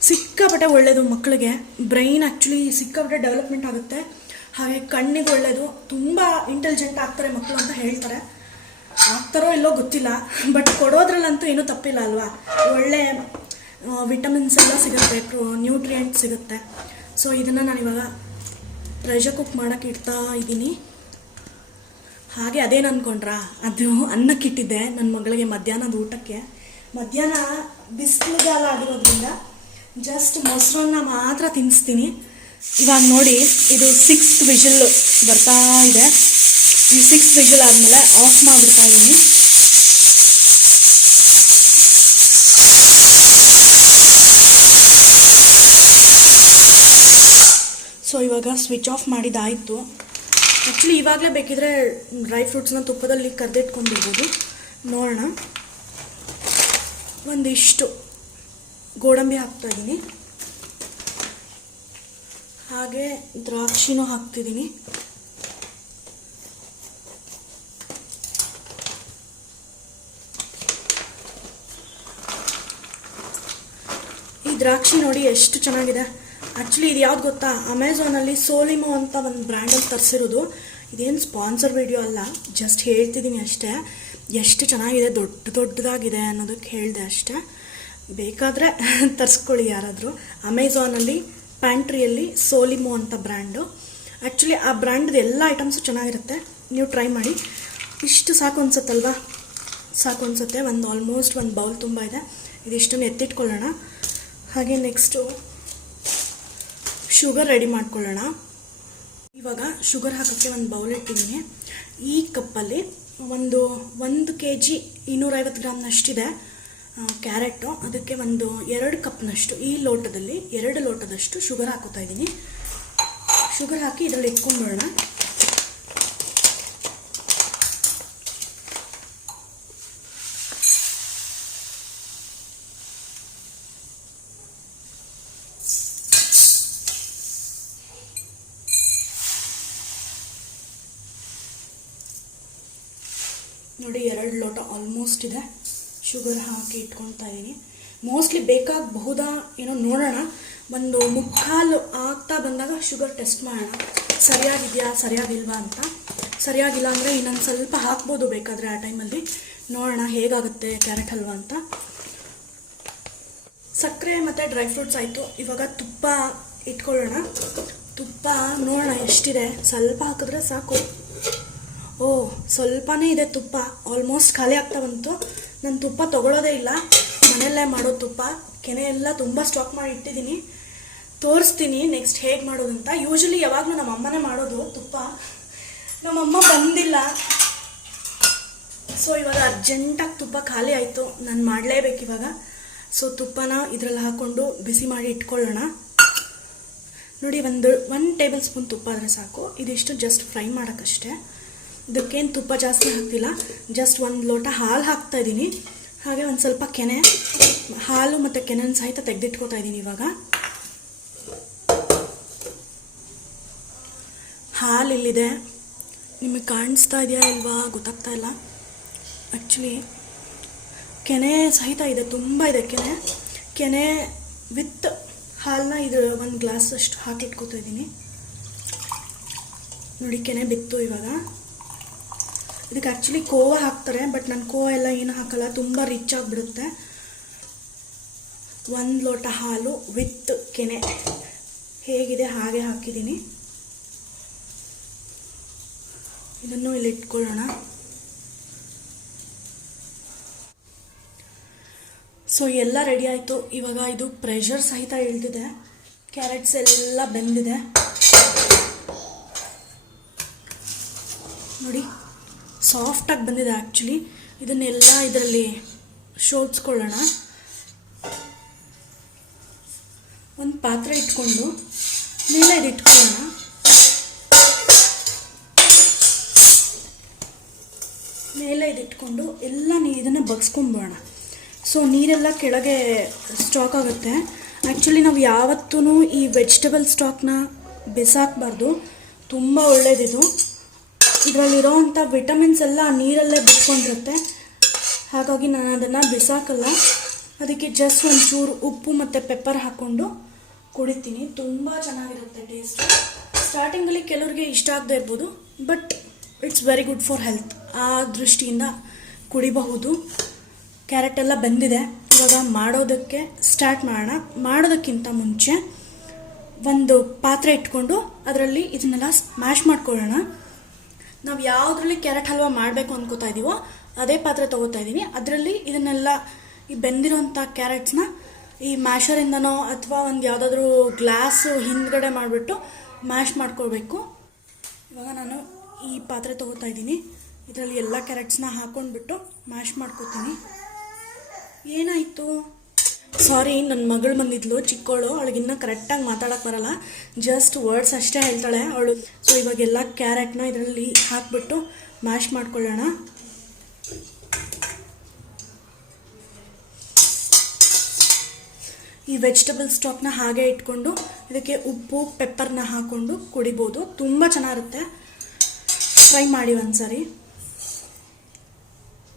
ಸಿಕ್ಕಾಪಟ್ಟೆ ಒಳ್ಳೆಯದು ಮಕ್ಕಳಿಗೆ ಬ್ರೈನ್ ಆ್ಯಕ್ಚುಲಿ ಸಿಕ್ಕಾಪಟ್ಟೆ ಡೆವಲಪ್ಮೆಂಟ್ ಆಗುತ್ತೆ. ಹಾಗೆ ಕಣ್ಣಿಗೆ ಒಳ್ಳೆಯದು ತುಂಬ ಇಂಟೆಲಿಜೆಂಟ್ ಆಗ್ತಾರೆ ಮಕ್ಕಳು ಅಂತ ಹೇಳ್ತಾರೆ. ಆಗ್ತಾರೋ ಇಲ್ಲೋ ಗೊತ್ತಿಲ್ಲ. ಬಟ್ ಕೊಡೋದ್ರಲ್ಲಂತೂ ಏನೂ ತಪ್ಪಿಲ್ಲ ಅಲ್ವಾ? ಒಳ್ಳೆ ವಿಟಮಿನ್ಸ್ ಎಲ್ಲ ಸಿಗುತ್ತೆ. ನ್ಯೂಟ್ರಿಯೆಂಟ್ ಸಿಗುತ್ತೆ. ಸೊ ಇದನ್ನು ನಾನು ಇವಾಗ ಪ್ರೆಷರ್ ಕುಕ್ ಮಾಡೋಕ್ಕೆ ಇಡ್ತಾ ಇದ್ದೀನಿ ಹಾಗೆ ಅದೇನು ಅನ್ಕೊಂಡ್ರಾ ಅದು ಅನ್ನಕ್ಕಿಟ್ಟಿದ್ದೆ ನನ್ನ ಮಗಳಿಗೆ ಮಧ್ಯಾಹ್ನದ ಊಟಕ್ಕೆ. ಮಧ್ಯಾಹ್ನ ಬಿಸಿಲುಗಾಲ ಆಗಿರೋದ್ರಿಂದ ಜಸ್ಟ್ ಮೊಸರನ್ನ ಮಾತ್ರ ತಿನ್ನಿಸ್ತೀನಿ ಇವಾಗ ನೋಡಿ, ಇದು ಸಿಕ್ಸ್ತ್ ವಿಷಲ್ ಬರ್ತಾ ಇದೆ. ಈ ಸಿಕ್ಸ್ ವಿಷಲ್ ಆದಮೇಲೆ ಆಫ್ ಮಾಡಿಬಿಡ್ತಾ ಇದ್ದೀನಿ ಸೊ ಇವಾಗ ಸ್ವಿಚ್ ಆಫ್ ಮಾಡಿದ್ದಾಯಿತು. ಆ್ಯಕ್ಚುಲಿ ಇವಾಗಲೇ ಬೇಕಿದ್ರೆ ಡ್ರೈ ಫ್ರೂಟ್ಸ್ನ ತುಪ್ಪದಲ್ಲಿ ಕರೆದಿಟ್ಕೊಂಡಿರ್ಬೋದು. ನೋಡೋಣ. ಒಂದಿಷ್ಟು ಗೋಡಂಬಿ ಹಾಕ್ತಾ ಇದ್ದೀನಿ ಹಾಗೆ ದ್ರಾಕ್ಷಿನೂ ಹಾಕ್ತಿದ್ದೀನಿ ಈ ದ್ರಾಕ್ಷಿ ನೋಡಿ ಎಷ್ಟು ಚೆನ್ನಾಗಿದೆ. ಆ್ಯಕ್ಚುಲಿ ಇದು ಯಾವ್ದು ಗೊತ್ತಾ? ಅಮೆಝಾನಲ್ಲಿ ಸೋಲಿಮೋ ಅಂತ ಒಂದು ಬ್ರ್ಯಾಂಡಲ್ಲಿ ತರಿಸಿರೋದು. ಇದೇನು ಸ್ಪಾನ್ಸರ್ ವಿಡಿಯೋ ಅಲ್ಲ. ಜಸ್ಟ್ ಹೇಳ್ತಿದ್ದೀನಿ ಅಷ್ಟೇ. ಎಷ್ಟು ಚೆನ್ನಾಗಿದೆ, ದೊಡ್ಡ ದೊಡ್ಡದಾಗಿದೆ ಅನ್ನೋದಕ್ಕೆ ಹೇಳಿದೆ ಅಷ್ಟೇ. ಬೇಕಾದರೆ <laughs> ತರಿಸ್ಕೊಳ್ಳಿ ಯಾರಾದರೂ. ಅಮೆಝಾನಲ್ಲಿ ಪ್ಯಾಂಟ್ರಿಯಲ್ಲಿ ಸೋಲಿಮೋ ಅಂತ ಬ್ರ್ಯಾಂಡು ಆ್ಯಕ್ಚುಲಿ ಆ ಬ್ರ್ಯಾಂಡ್ದು ಎಲ್ಲ ಐಟಮ್ಸು ಚೆನ್ನಾಗಿರುತ್ತೆ. ನೀವು ಟ್ರೈ ಮಾಡಿ. ಇಷ್ಟು ಸಾಕು ಅನ್ಸುತ್ತಲ್ವಾ? ಸಾಕು ಅನ್ಸುತ್ತೆ. ಒಂದು ಆಲ್ಮೋಸ್ಟ್ ಒಂದು ಬೌಲ್ ತುಂಬ ಇದೆ. ಇದಿಷ್ಟನ್ನು ಎತ್ತಿಟ್ಕೊಳ್ಳೋಣ. ಹಾಗೆ ನೆಕ್ಸ್ಟು ಶುಗರ್ ರೆಡಿ ಮಾಡ್ಕೊಳ್ಳೋಣ. ಇವಾಗ ಶುಗರ್ ಹಾಕೋಕ್ಕೆ ಒಂದು ಬೌಲ್ ಇಟ್ಟಿದ್ದೀನಿ. ಈ ಕಪ್ಪಲ್ಲಿ ಒಂದು ಒಂದು ಕೆ ಜಿ ಇನ್ನೂರೈವತ್ತು ಗ್ರಾಮ್ನಷ್ಟಿದೆ ಕ್ಯಾರೆಟು. ಅದಕ್ಕೆ ಒಂದು ಎರಡು ಕಪ್ನಷ್ಟು, ಈ ಲೋಟದಲ್ಲಿ ಎರಡು ಲೋಟದಷ್ಟು ಶುಗರ್ ಹಾಕೋತಾ ಇದ್ದೀನಿ. ಶುಗರ್ ಹಾಕಿ ಇದರಲ್ಲಿ ಇಟ್ಕೊಂಡ್ಬಿಡೋಣ ನೋಡಿ, ಎರಡು ಲೋಟ ಆಲ್ಮೋಸ್ಟ್ ಇದೆ. ಶುಗರ್ ಹಾಕಿ ಇಟ್ಕೊಳ್ತಾ ಇದ್ದೀನಿ ಮೋಸ್ಟ್ಲಿ ಬೇಕಾಗಬಹುದಾ ಏನೋ ನೋಡೋಣ. ಒಂದು ಮುಕ್ಕಾಲು ಆಗ್ತಾ ಬಂದಾಗ ಶುಗರ್ ಟೆಸ್ಟ್ ಮಾಡೋಣ. ಸರಿಯಾಗಿದೆಯಾ, ಸರಿಯಾಗಿಲ್ವಾ ಅಂತ. ಸರಿಯಾಗಿಲ್ಲ ಅಂದರೆ ಇನ್ನೊಂದು ಸ್ವಲ್ಪ ಹಾಕ್ಬೋದು ಬೇಕಾದರೆ ಆ ಟೈಮಲ್ಲಿ ನೋಡೋಣ, ಹೇಗಾಗುತ್ತೆ ಕ್ಯಾರೆಟ್ ಹಲ್ವಾ ಅಂತ. ಸಕ್ಕರೆ ಮತ್ತು ಡ್ರೈ ಫ್ರೂಟ್ಸ್ ಆಯಿತು. ಇವಾಗ ತುಪ್ಪ ಇಟ್ಕೊಳ್ಳೋಣ. ತುಪ್ಪ ನೋಡೋಣ ಎಷ್ಟಿದೆ. ಸ್ವಲ್ಪ ಹಾಕಿದ್ರೆ ಸಾಕು. ಓ, ಸ್ವಲ್ಪನೇ ಇದೆ ತುಪ್ಪ. ಆಲ್ಮೋಸ್ಟ್ ಖಾಲಿ ಆಗ್ತಾ ಬಂತು. ನಾನು ತುಪ್ಪ ತಗೊಳ್ಳೋದೇ ಇಲ್ಲ. ಮನೆಯಲ್ಲೇ ಮಾಡೋ ತುಪ್ಪ. ಕೆನೆ ಎಲ್ಲ ತುಂಬ ಸ್ಟಾಕ್ ಮಾಡಿ ಇಟ್ಟಿದ್ದೀನಿ. ತೋರಿಸ್ತೀನಿ ನೆಕ್ಸ್ಟ್ ಹೇಗೆ ಮಾಡೋದು ಅಂತ. ಯೂಶಲಿ ಯಾವಾಗಲೂ ನಮ್ಮ ಅಮ್ಮನೇ ಮಾಡೋದು ತುಪ್ಪ. ನಮ್ಮಮ್ಮ ಬಂದಿಲ್ಲ. ಸೊ ಇವಾಗ ಅರ್ಜೆಂಟಾಗಿ ತುಪ್ಪ ಖಾಲಿ ಆಯಿತು. ನಾನು ಮಾಡಲೇಬೇಕು ಇವಾಗ. ಸೊ ತುಪ್ಪನ ಇದರಲ್ಲಿ ಹಾಕ್ಕೊಂಡು ಬಿಸಿ ಮಾಡಿ ಇಟ್ಕೊಳ್ಳೋಣ. ನೋಡಿ, ಒಂದು ಒನ್ ಟೇಬಲ್ ಸ್ಪೂನ್ ತುಪ್ಪ ಆದರೆ ಸಾಕು. ಇದಿಷ್ಟು ಜಸ್ಟ್ ಫ್ರೈ ಮಾಡೋಕ್ಕಷ್ಟೇ. ಇದಕ್ಕೇನು ತುಪ್ಪ ಜಾಸ್ತಿ ಹಾಕ್ತಿಲ್ಲ. ಜಸ್ಟ್ ಒಂದು ಲೋಟ ಹಾಲು ಹಾಕ್ತಾ ಇದ್ದೀನಿ. ಹಾಗೆ ಒಂದು ಸ್ವಲ್ಪ ಕೆನೆ, ಹಾಲು ಮತ್ತು ಕೆನೆನ ಸಹಿತ ತೆಗೆದಿಟ್ಕೋತಾ ಇದ್ದೀನಿ ಇವಾಗ. ಹಾಲು ಇಲ್ಲಿದೆ. ನಿಮಗೆ ಕಾಣಿಸ್ತಾ ಇದೆಯಾ ಇಲ್ವಾ? ಗೊತ್ತಾಗ್ತಾ ಇಲ್ಲ. ಆ್ಯಕ್ಚುಲಿ ಕೆನೆ ಸಹಿತ ಇದೆ, ತುಂಬ ಇದೆ ಕೆನೆ. ಕೆನೆ ವಿತ್ ಹಾಲನ್ನ ಇದು ಒಂದು ಗ್ಲಾಸ್ ಅಷ್ಟು ಹಾಕಿಟ್ಕೋತಾ ಇದ್ದೀನಿ. ನೋಡಿ, ಕೆನೆ ಬಿತ್ತು ಇವಾಗ. ಇದಕ್ಕೆ ಆ್ಯಕ್ಚುಲಿ ಕೋವಾ ಹಾಕ್ತಾರೆ ಬಟ್ ನಾನು ಕೋವಾ ಎಲ್ಲ ಏನು ಹಾಕಲ್ಲ, ತುಂಬ ರಿಚ್ ಆಗಿಬಿಡುತ್ತೆ. ಒಂದು ಲೋಟ ಹಾಲು ವಿತ್ ಕೆನೆ. ಹೇಗಿದೆ? ಹಾಗೆ ಹಾಕಿದ್ದೀನಿ. ಇದನ್ನು ಇಲ್ಲಿ ಇಟ್ಕೊಳ್ಳೋಣ. ಸೊ ಎಲ್ಲ ರೆಡಿ ಆಯಿತು. ಇವಾಗ ಇದು ಪ್ರೆಷರ್ ಸಹಿತ ಇಳಿದಿದೆ. ಕ್ಯಾರೆಟ್ಸ್ ಎಲ್ಲ ಬೆಂದಿದೆ. ನೋಡಿ. ಸಾಫ್ಟಾಗಿ ಬಂದಿದೆ ಆ್ಯಕ್ಚುಲಿ ಇದನ್ನೆಲ್ಲ ಇದರಲ್ಲಿ ಶೋಧಿಸ್ಕೊಳ್ಳೋಣ. ಒಂದು ಪಾತ್ರೆ ಇಟ್ಕೊಂಡು ಮೇಲೆ ಇದು ಇಟ್ಕೊಳ್ಳೋಣ. ಮೇಲೆ ಇದು ಇಟ್ಕೊಂಡು ಎಲ್ಲ ನೀ ಇದನ್ನು ಬಗ್ಸ್ಕೊಂಬೋಣ ಸೊ ನೀರೆಲ್ಲ ಕೆಳಗೆ ಸ್ಟಾಕ್ ಆಗುತ್ತೆ. ಆ್ಯಕ್ಚುಲಿ ನಾವು ಯಾವತ್ತೂ ಈ ವೆಜಿಟೇಬಲ್ ಸ್ಟಾಕ್ನ ಬಿಸಾಕಬಾರ್ದು. ತುಂಬ ಒಳ್ಳೇದಿದು. ಇದರಲ್ಲಿರೋವಂಥ ವಿಟಮಿನ್ಸ್ ಎಲ್ಲ ನೀರಲ್ಲೇ ಬಿಟ್ಕೊಂಡಿರುತ್ತೆ. ಹಾಗಾಗಿ ನಾನು ಅದನ್ನು ಬಿಸಾಕಲ್ಲ. ಅದಕ್ಕೆ ಜಸ್ಟ್ ಒಂಚೂರು ಉಪ್ಪು ಮತ್ತು ಪೆಪ್ಪರ್ ಹಾಕ್ಕೊಂಡು ಕುಡಿತೀನಿ. ತುಂಬ ಚೆನ್ನಾಗಿರುತ್ತೆ ಟೇಸ್ಟ್ ಸ್ಟಾರ್ಟಿಂಗಲ್ಲಿ ಕೆಲವರಿಗೆ ಇಷ್ಟ ಆಗದೆ ಇರ್ಬೋದು but it's very good for health ಆ ದೃಷ್ಟಿಯಿಂದ ಕುಡಿಬಹುದು. ಕ್ಯಾರೆಟ್ ಎಲ್ಲ ಬಂದಿದೆ. ಇವಾಗ ಮಾಡೋದಕ್ಕೆ ಸ್ಟಾರ್ಟ್ ಮಾಡೋಣ. ಮಾಡೋದಕ್ಕಿಂತ ಮುಂಚೆ ಒಂದು ಪಾತ್ರೆ ಇಟ್ಕೊಂಡು ಅದರಲ್ಲಿ ಇದನ್ನೆಲ್ಲ ಸ್ಮ್ಯಾಶ್ ಮಾಡ್ಕೊಳ್ಳೋಣ. ನಾವು ಯಾವುದ್ರಲ್ಲಿ ಕ್ಯಾರೆಟ್ ಹಲ್ವಾ ಮಾಡಬೇಕು ಅನ್ಕೋತಾ ಇದ್ದೀವೋ ಅದೇ ಪಾತ್ರೆ ತೊಗೋತಾ ಇದ್ದೀನಿ ಅದರಲ್ಲಿ ಇದನ್ನೆಲ್ಲ ಈ ಬೆಂದಿರೋಂಥ ಕ್ಯಾರೆಟ್ಸ್ನ ಈ ಮ್ಯಾಶರಿಂದನೋ ಅಥವಾ ಒಂದು ಯಾವುದಾದ್ರೂ ಗ್ಲಾಸು ಹಿಂದ್ಗಡೆ ಮಾಡಿಬಿಟ್ಟು ಮ್ಯಾಶ್ ಮಾಡ್ಕೊಳ್ಬೇಕು. ಇವಾಗ ನಾನು ಈ ಪಾತ್ರೆ ತೊಗೋತಾ ಇದ್ದೀನಿ ಇದರಲ್ಲಿ ಎಲ್ಲ ಕ್ಯಾರೆಟ್ಸ್ನ ಹಾಕೊಂಡ್ಬಿಟ್ಟು ಮ್ಯಾಶ್ ಮಾಡ್ಕೋತೀನಿ. ಏನಾಯಿತು? ಸಾರಿ ನನ್ನ ಮಗಳು ಬಂದಿದ್ಲು ಚಿಕ್ಕವಳು ಅವಳಿಗಿನ್ನ ಕರೆಕ್ಟಾಗಿ ಮಾತಾಡೋಕ್ಕೆ ಬರಲ್ಲ. ಜಸ್ಟ್ ವರ್ಡ್ಸ್ ಅಷ್ಟೇ ಹೇಳ್ತಾಳೆ ಅವಳು. ಸೊ ಇವಾಗೆಲ್ಲ ಕ್ಯಾರೆಟ್ನ ಇದರಲ್ಲಿ ಹಾಕ್ಬಿಟ್ಟು ಮ್ಯಾಶ್ ಮಾಡ್ಕೊಳ್ಳೋಣ. ಈ ವೆಜಿಟಬಲ್ ಸ್ಟಾಕ್ನ ಹಾಗೆ ಇಟ್ಕೊಂಡು, ಇದಕ್ಕೆ ಉಪ್ಪು ಪೆಪ್ಪರ್ನ ಹಾಕ್ಕೊಂಡು ಕುಡಿಬೋದು. ತುಂಬ ಚೆನ್ನಾಗಿರುತ್ತೆ. ಟ್ರೈ ಮಾಡಿ ಒಂದು ಸಾರಿ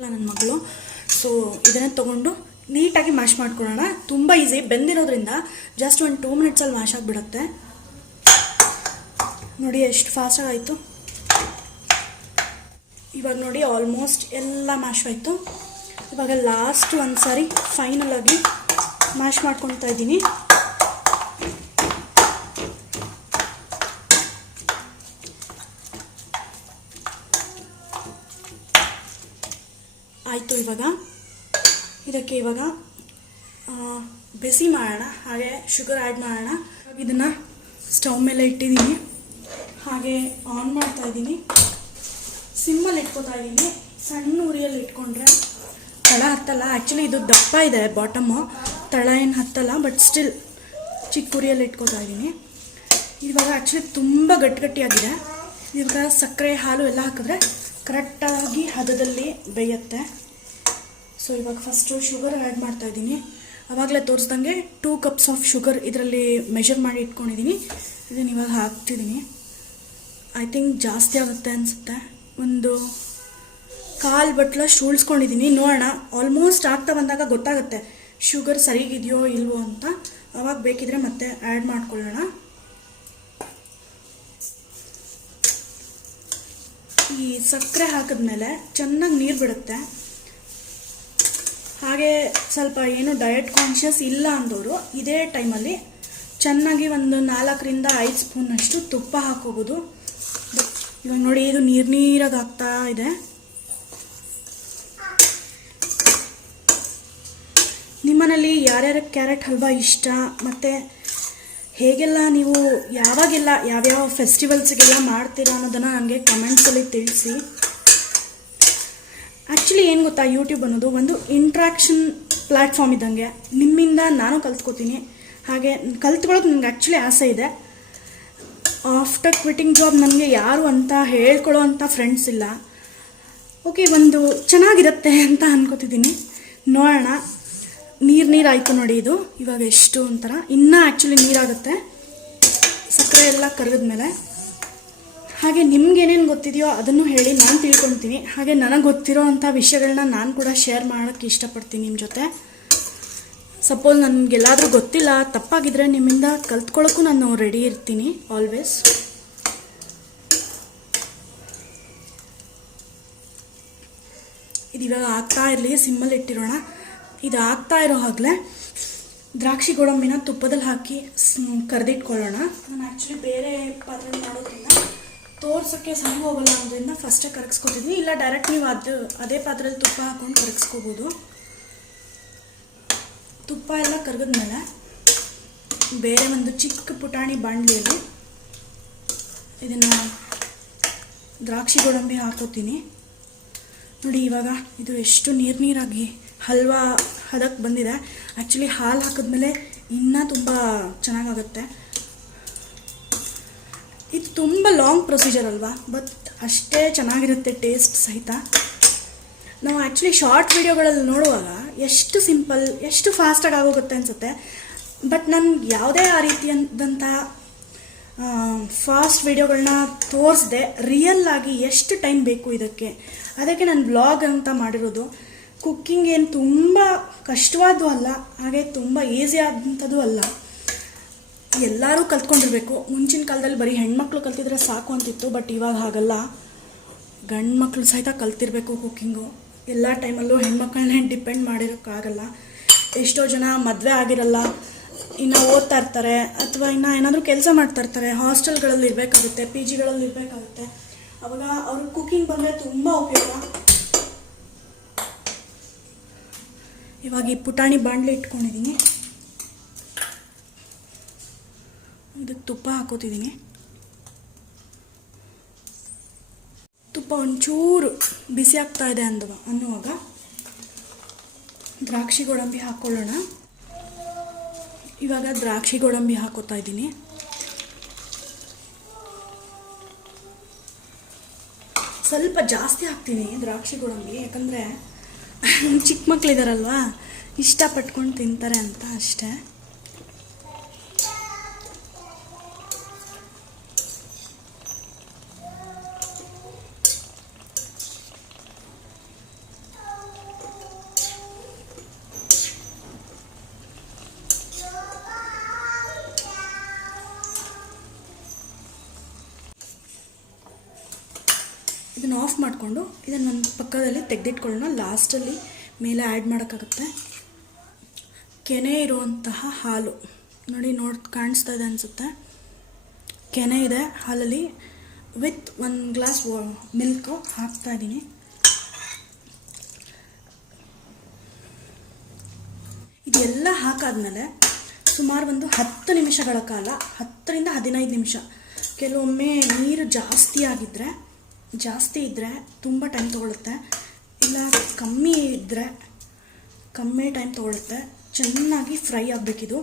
ನನ್ನ ಮಗಳು. ಸೊ ಇದನ್ನೇ ತೊಗೊಂಡು ನೀಟಾಗಿ ಮ್ಯಾಶ್ ಮಾಡ್ಕೊಳ್ಳೋಣ. ತುಂಬ ಈಸಿ. ಬೆಂದಿರೋದ್ರಿಂದ ಜಸ್ಟ್ ಒಂದು ಟೂ ಮಿನಿಟ್ಸಲ್ಲಿ ಮ್ಯಾಶ್ ಆಗಿಬಿಡುತ್ತೆ. ನೋಡಿ ಎಷ್ಟು ಫಾಸ್ಟಾಗಿ ಆಯಿತು. ಇವಾಗ ನೋಡಿ ಆಲ್ಮೋಸ್ಟ್ ಎಲ್ಲ ಮ್ಯಾಶ್ ಆಯಿತು. ಇವಾಗ ಲಾಸ್ಟ್ ಒಂದು ಸಾರಿ ಫೈನಲ್ ಮ್ಯಾಶ್ ಮಾಡ್ಕೊತಾ ಇದ್ದೀನಿ. ಆಯಿತು ಇವಾಗ. ಇದಕ್ಕೆ ಇವಾಗ ಬಿಸಿ ಮಾಡೋಣ, ಹಾಗೆ ಶುಗರ್ ಆ್ಯಡ್ ಮಾಡೋಣ. ಇದನ್ನು ಸ್ಟವ್ ಮೇಲೆ ಇಟ್ಟಿದ್ದೀನಿ. ಹಾಗೆ ಆನ್ ಮಾಡ್ತಾ ಇದ್ದೀನಿ. ಸಿಮ್ಮಲ್ಲಿ ಇಟ್ಕೋತಾ ಇದ್ದೀನಿ. ಸಣ್ಣ ಉರಿಯಲ್ಲಿ ಇಟ್ಕೊಂಡ್ರೆ ತಳ ಹತ್ತಲ್ಲ. ಆ್ಯಕ್ಚುಲಿ ಇದು ದಪ್ಪ ಇದೆ ಬಾಟಮ್ಮು ತಳ ಏನು ಹತ್ತಲ್ಲ ಬಟ್ ಸ್ಟಿಲ್ ಚಿಕ್ಕ ಉರಿಯಲ್ಲಿ ಇಟ್ಕೋತಾ ಇದ್ದೀನಿ. ಇವಾಗ ಆ್ಯಕ್ಚುಲಿ ತುಂಬ ಗಟ್ಟಿಗಟ್ಟಿಯಾಗಿದೆ. ಇವಾಗ ಸಕ್ಕರೆ, ಹಾಲು ಎಲ್ಲ ಹಾಕಿದ್ರೆ ಕರೆಕ್ಟಾಗಿ ಹದದಲ್ಲಿ ಬೇಯುತ್ತೆ. ಸೊ ಇವಾಗ ಫಸ್ಟು ಶುಗರ್ ಆ್ಯಡ್ ಮಾಡ್ತಾ ಇದ್ದೀನಿ. ಆವಾಗಲೇ ತೋರಿಸ್ದಂಗೆ ಟೂ ಕಪ್ಸ್ ಆಫ್ ಶುಗರ್ ಇದರಲ್ಲಿ ಮೆಷರ್ ಮಾಡಿ ಇಟ್ಕೊಂಡಿದ್ದೀನಿ. ಇದನ್ನು ಇವಾಗ ಹಾಕ್ತಿದ್ದೀನಿ. ಐ ಥಿಂಕ್ ಜಾಸ್ತಿ ಆಗುತ್ತೆ ಅನಿಸುತ್ತೆ. ಒಂದು ಕಾಲು ಬಟ್ಲ ಶೂಳ್ಸ್ಕೊಂಡಿದ್ದೀನಿ. ನೋಡೋಣ ಆಲ್ಮೋಸ್ಟ್ ಆಗ್ತಾ ಬಂದಾಗ ಗೊತ್ತಾಗುತ್ತೆ ಶುಗರ್ ಸರಿಗಿದೆಯೋ ಇಲ್ವೋ ಅಂತ. ಅವಾಗ ಬೇಕಿದ್ರೆ ಮತ್ತೆ ಆ್ಯಡ್ ಮಾಡ್ಕೊಳ್ಳೋಣ. ಈ ಸಕ್ಕರೆ ಹಾಕಿದ್ಮೇಲೆ ಚೆನ್ನಾಗಿ ನೀರು ಬಿಡುತ್ತೆ. ಹಾಗೆ ಸ್ವಲ್ಪ ಏನು ಡಯಟ್ ಕಾನ್ಷಿಯಸ್ ಇಲ್ಲ ಅಂದವರು ಇದೇ ಟೈಮಲ್ಲಿ ಚೆನ್ನಾಗಿ ಒಂದು ನಾಲ್ಕರಿಂದ ಐದು ಸ್ಪೂನಷ್ಟು ತುಪ್ಪ ಹಾಕೋಬೋದು. ಇವಾಗ ನೋಡಿ, ಇದು ನೀರು ನೀರಾಗಿ ಆಗ್ತಾ ಇದೆ. ನಿಮ್ಮನೇಲಿ ಯಾರ್ಯಾರ ಕ್ಯಾರೆಟ್ ಹಲ್ವಾ ಇಷ್ಟ? ಮತ್ತು ಹೇಗೆಲ್ಲ ನೀವು ಯಾವಾಗೆಲ್ಲ, ಯಾವ್ಯಾವ ಫೆಸ್ಟಿವಲ್ಸ್ಗೆಲ್ಲ ಮಾಡ್ತೀರಾ ಅನ್ನೋದನ್ನು ನನಗೆ ಕಮೆಂಟ್ಸಲ್ಲಿ ತಿಳಿಸಿ. ಆ್ಯಕ್ಚುಲಿ ಏನು ಗೊತ್ತಾ? ಯೂಟ್ಯೂಬ್ ಅನ್ನೋದು ಒಂದು ಇಂಟ್ರಾಕ್ಷನ್ ಪ್ಲ್ಯಾಟ್ಫಾರ್ಮ್ ಇದ್ದಂಗೆ. ನಿಮ್ಮಿಂದ ನಾನು ಕಲ್ತ್ಕೋತೀನಿ. ಹಾಗೆ ಕಲ್ತ್ಕೊಳ್ಳೋಕೆ ನನಗೆ ಆ್ಯಕ್ಚುಲಿ ಆಸೆ ಇದೆ. ಆಫ್ಟರ್ ಕ್ವಿಟಿಂಗ್ ಜಾಬ್ ನನಗೆ ಯಾರು ಅಂತ ಹೇಳ್ಕೊಳ್ಳೋ ಅಂಥ ಫ್ರೆಂಡ್ಸ್ ಇಲ್ಲ. ಓಕೆ ಒಂದು ಚೆನ್ನಾಗಿರುತ್ತೆ ಅಂತ ಅನ್ಕೋತಿದ್ದೀನಿ. ನೋಡೋಣ. ನೀರು ನೀರು ಆಯಿತು ನೋಡಿ ಇದು. ಇವಾಗ ಎಷ್ಟು ಒಂಥರ. ಇನ್ನೂ ಆ್ಯಕ್ಚುಲಿ ನೀರಾಗುತ್ತೆ. ಸಕ್ಕರೆ ಎಲ್ಲ ಕರಗಿದ್ಮೇಲೆ ಹಾಗೆ ನಿಮ್ಗೆ ಏನೇನು ಗೊತ್ತಿದೆಯೋ ಅದನ್ನು ಹೇಳಿ ನಾನು ತಿಳ್ಕೊತೀನಿ. ಹಾಗೆ ನನಗೆ ಗೊತ್ತಿರೋ ಅಂಥ ವಿಷಯಗಳನ್ನ ನಾನು ಕೂಡ ಶೇರ್ ಮಾಡೋಕ್ಕೆ ಇಷ್ಟಪಡ್ತೀನಿ ನಿಮ್ಮ ಜೊತೆ. ಸಪೋಸ್ ನನಗೆಲ್ಲಾದರೂ ಗೊತ್ತಿಲ್ಲ, ತಪ್ಪಾಗಿದ್ರೆ ನಿಮ್ಮಿಂದ ಕಲ್ತ್ಕೊಳ್ಳೋಕ್ಕೂ ನಾನು ರೆಡಿ ಇರ್ತೀನಿ ಆಲ್ವೇಸ್ ಇದು ಇವಾಗ ಆಗ್ತಾ ಇರಲಿ ಸಿಮ್ಮಲ್ಲಿ ಇಟ್ಟಿರೋಣ. ಇದು ಆಗ್ತಾ ಇರೋ ಹಾಗಲೇ ದ್ರಾಕ್ಷಿ ಗೋಡಂಬಿನ ತುಪ್ಪದಲ್ಲಿ ಹಾಕಿ ಕರೆದಿಟ್ಕೊಳ್ಳೋಣ. ನಾನು ಆ್ಯಕ್ಚುಲಿ ಬೇರೆ ಪಾತ್ರೆ ಮಾಡೋದ್ರಿಂದ ತೋರ್ಸೋಕ್ಕೆ ಸರಿ ಹೋಗಲ್ಲ ಅನ್ನೋದ್ರಿಂದ ಫಸ್ಟೇ ಕರಗಿಸ್ಕೋತಿದ್ವಿ. ಇಲ್ಲ ಡೈರೆಕ್ಟ್ ನೀವು ಅದು, ಅದೇ ಪಾತ್ರೆಯಲ್ಲಿ ತುಪ್ಪ ಹಾಕೊಂಡು ಕರಗಿಸ್ಕೋಬೋದು. ತುಪ್ಪ ಎಲ್ಲ ಕರಗಿದ್ಮೇಲೆ ಬೇರೆ ಒಂದು ಚಿಕ್ಕ ಪುಟಾಣಿ ಬಾಣಲಿಯಲ್ಲಿ ಇದನ್ನು ದ್ರಾಕ್ಷಿ ಗೋಡಂಬಿ ಹಾಕೋತೀನಿ. ನೋಡಿ, ಇವಾಗ ಇದು ಎಷ್ಟು ನೀರು ನೀರಾಗಿ ಹಲ್ವಾ ಹದಕ್ಕೆ ಬಂದಿದೆ. ಆ್ಯಕ್ಚುಲಿ ಹಾಲು ಹಾಕಿದ್ಮೇಲೆ ಇನ್ನೂ ತುಂಬ ಚೆನ್ನಾಗಾಗುತ್ತೆ. ಇದು ತುಂಬ ಲಾಂಗ್ ಪ್ರೊಸೀಜರ್ ಅಲ್ವಾ? ಬಟ್ ಅಷ್ಟೇ ಚೆನ್ನಾಗಿರುತ್ತೆ ಟೇಸ್ಟ್ ಸಹಿತ. ನಾವು ಆ್ಯಕ್ಚುಲಿ ಶಾರ್ಟ್ ವೀಡಿಯೋಗಳಲ್ಲಿ ನೋಡುವಾಗ ಎಷ್ಟು ಸಿಂಪಲ್ ಎಷ್ಟು ಫಾಸ್ಟಾಗಿ ಆಗೋಗುತ್ತೆ ಅನಿಸುತ್ತೆ. ಬಟ್ ನನ್ಗೆ ಯಾವುದೇ ಆ ರೀತಿಯಾದಂಥ ಫಾಸ್ಟ್ ವೀಡಿಯೋಗಳನ್ನ ತೋರಿಸ್ದೆ ರಿಯಲ್ ಆಗಿ ಎಷ್ಟು ಟೈಮ್ ಬೇಕು ಇದಕ್ಕೆ. ಅದಕ್ಕೆ ನಾನು ಬ್ಲಾಗ್ ಅಂತ ಮಾಡಿರೋದು. ಕುಕ್ಕಿಂಗ್ ಏನು ತುಂಬ ಕಷ್ಟವಾದ್ದು ಅಲ್ಲ, ಹಾಗೆ ತುಂಬ ಈಸಿ ಆದಂಥದ್ದು ಅಲ್ಲ. ಎಲ್ಲರೂ ಕಲ್ತ್ಕೊಂಡಿರ್ಬೇಕು. ಮುಂಚಿನ ಕಾಲದಲ್ಲಿ ಬರೀ ಹೆಣ್ಮಕ್ಳು ಕಲ್ತಿದ್ರೆ ಸಾಕು ಅಂತಿತ್ತು ಬಟ್ ಇವಾಗ ಹಾಗಲ್ಲ. ಗಂಡು ಮಕ್ಕಳು ಸಹಿತ ಕಲ್ತಿರ್ಬೇಕು ಕುಕ್ಕಿಂಗು ಎಲ್ಲ ಟೈಮಲ್ಲೂ ಹೆಣ್ಮಕ್ಳನ್ನೇ ಡಿಪೆಂಡ್ ಮಾಡಿರೋಕ್ಕಾಗಲ್ಲ. ಎಷ್ಟೋ ಜನ ಮದುವೆ ಆಗಿರಲ್ಲ, ಇನ್ನು ಓದ್ತಾ ಇರ್ತಾರೆ, ಅಥವಾ ಇನ್ನು ಏನಾದರೂ ಕೆಲಸ ಮಾಡ್ತಾ ಇರ್ತಾರೆ, ಹಾಸ್ಟೆಲ್ಗಳಲ್ಲಿ ಇರಬೇಕಾಗುತ್ತೆ ಪಿ ಜಿಗಳಲ್ಲಿ ಇರಬೇಕಾಗುತ್ತೆ. ಅವಾಗ ಅವ್ರಿಗೆ ಕುಕ್ಕಿಂಗ್ ಬಂದರೆ ತುಂಬ ಉಪಯೋಗ. ಇವಾಗ ಈ ಪುಟಾಣಿ ಬಾಂಡ್ಲಿ ಇಟ್ಕೊಂಡಿದ್ದೀನಿ ಇದಕ್ಕೆ ತುಪ್ಪ ಹಾಕೋತಿದ್ದೀನಿ. ತುಪ್ಪ ಒಂಚೂರು ಬಿಸಿ ಆಗ್ತಾ ಇದೆ ಅಂದವ, ಅನ್ನುವಾಗ ದ್ರಾಕ್ಷಿ ಗೋಡಂಬಿ ಹಾಕ್ಕೊಳ್ಳೋಣ ಇವಾಗ ದ್ರಾಕ್ಷಿ ಗೋಡಂಬಿ ಹಾಕೋತಾ ಇದ್ದೀನಿ. ಸ್ವಲ್ಪ ಜಾಸ್ತಿ ಹಾಕ್ತೀನಿ ದ್ರಾಕ್ಷಿ ಗೋಡಂಬಿ, ಯಾಕಂದರೆ ಚಿಕ್ಕ ಮಕ್ಕಳಿದಾರಲ್ವಾ ಇಷ್ಟಪಟ್ಕೊಂಡು ತಿಂತಾರೆ ಅಂತ ಅಷ್ಟೇ. ಇದನ್ನು ಆಫ್ ಮಾಡಿಕೊಂಡು ಇದನ್ನು ಒಂದು ಪಕ್ಕದಲ್ಲಿ ತೆಗೆದಿಟ್ಕೊಳ್ಳೋಣ. ಲಾಸ್ಟಲ್ಲಿ ಮೇಲೆ ಆ್ಯಡ್ ಮಾಡೋಕ್ಕಾಗುತ್ತೆ. ಕೆನೆ ಇರುವಂತಹ ಹಾಲು. ನೋಡಿ, ನೋಡ್, ಕಾಣಿಸ್ತಾ ಇದೆ ಅನಿಸುತ್ತೆ. ಕೆನೆ ಇದೆ. ಹಾಲಲ್ಲಿ ವಿತ್ ಒಂದು ಗ್ಲಾಸ್ ಮಿಲ್ಕು ಹಾಕ್ತಾ ಇದ್ದೀನಿ ಇದೆಲ್ಲ ಹಾಕಾದ್ಮೇಲೆ ಸುಮಾರು ಒಂದು ಹತ್ತು ನಿಮಿಷಗಳ ಕಾಲ, ಹತ್ತರಿಂದ ಹದಿನೈದು ನಿಮಿಷ, ಕೆಲವೊಮ್ಮೆ ನೀರು ಜಾಸ್ತಿ ಆಗಿದ್ದರೆ ಜಾಸ್ತಿ ಇದ್ದರೆ ತುಂಬ ಟೈಮ್ ತೊಗೊಳುತ್ತೆ. ಇಲ್ಲ ಕಮ್ಮಿ ಇದ್ದರೆ ಕಮ್ಮಿ ಟೈಮ್ ತೊಗೊಳುತ್ತೆ. ಚೆನ್ನಾಗಿ ಫ್ರೈ ಆಗಬೇಕಿದು.